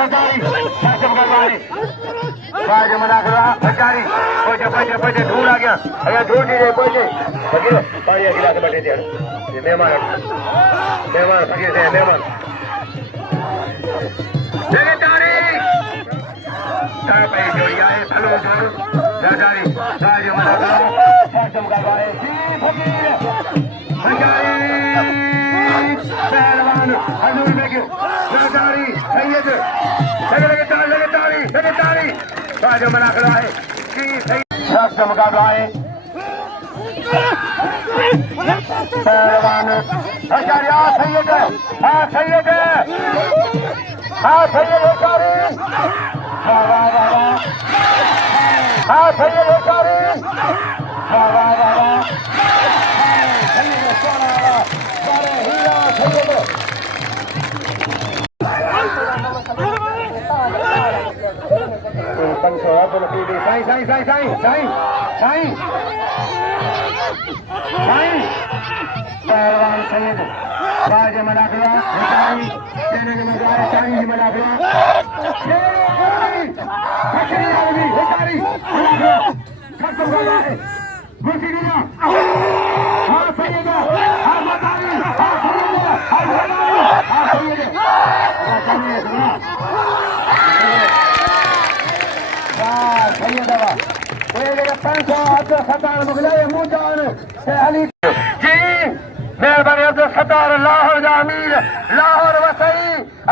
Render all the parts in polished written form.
सरकारी शासक करवाने बाज मनाखरा सरकारी पहुंचे ढूंढ आ गया अगर ढूंढ दीजिए पहुंचे फकीर पानी अकेला से बैठे थे ये मेहमान फकीर से मेहमान सेक्रेटरी पे जोड़िया है हेलो सरकारी बाज मनाखरा शासक करवाए फकीर सरकारी पहलवान हजूर बेग सरकारी सैयद सेक्रेटरी बाज मनाखरा है कि शख्स का मुकाबला है पहलवान सरकारी सैयद सैयद सरकारी सैयद सरकारी पहलवान सैयद बाज मनाखरा मेहरबानी अब्दुल सत्तार लाहौर जा अमीर लाहौर वसई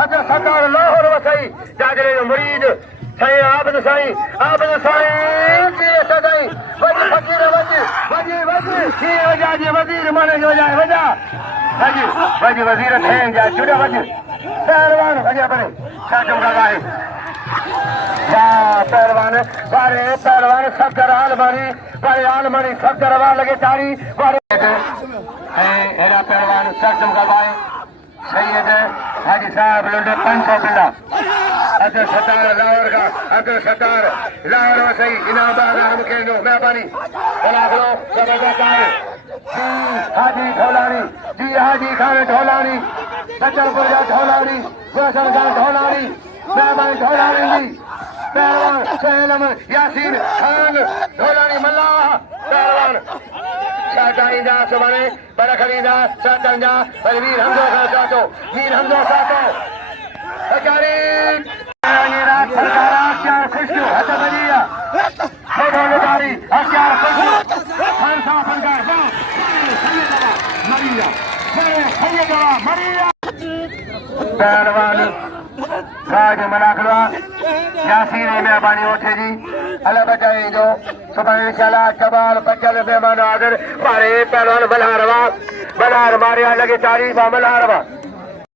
अब्दुल सत्तार लाहौर वसई जागरे जो मुरीद साईं आबद साईं जी सदाई वजी फकीर वजी जी वजा जी वजीर माने जो जाए वजा वजी वजीर थे जा जुड़ा वजी पहलवान वजा परे शासक का भाई पहलवान बारे पहलवान सब कर आलमारी सब करवा लगे तारी बारे एरा पहलवान शासक का भाई सैयद हाजी साहब लुंडे 500 पिल्ला अब्दुल सत्तार लाहौर का अब्दुल सत्तार लाहौर वसई इनामदार मुकेंदो मेहरबानी मनाखरो जबरदस्त हाजी ढोलानी जी हाजी खान ढोलानी बच्चनपुर जा ढोलानी गुलशन खान ढोलानी मेहरबानी ढोलानी जी पहलवान सहेलम यासीन खान ढोलानी मल्लाह पहलवान शाहजादा सुबाने बरखलीदा सातंजा वीर हमजो का सातो वीर हमजो सातो सरकारी ये रात सरकार अख्तियार खुशू हतबलिया छोड़ोलेदारी अख्तियार खुशू खानसा फनकार मरिया पहलवान बाज मनाखरा यासीन मेहरबानी उठे जी अल्लाह बचाए जो सुबह इंशाल्लाह कबाल बचल मेहमान आदर मारे पहलवान बलहारवा मारे लगे तारीफ मल्हारवा